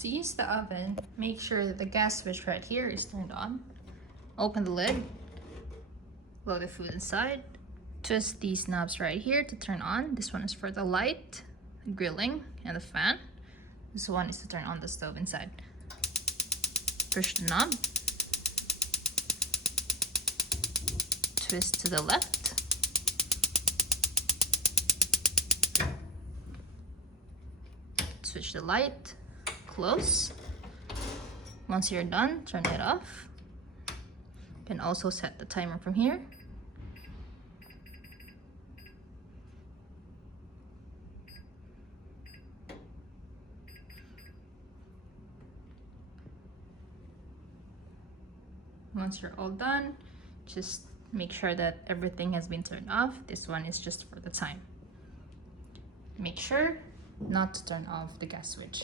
To use the oven, make sure that the gas switch right here is turned on. Open the lid, load the food inside. Twist these knobs right here to turn on. This one is for the light, the grilling, and the fan. This one is to turn on the stove inside. Push the knob. Twist to the left. Switch the light. Close. Once you're done, turn it off. You can also set the timer from here. Once you're all done, just make sure that everything has been turned off. This one is just for the time. Make sure not to turn off the gas switch.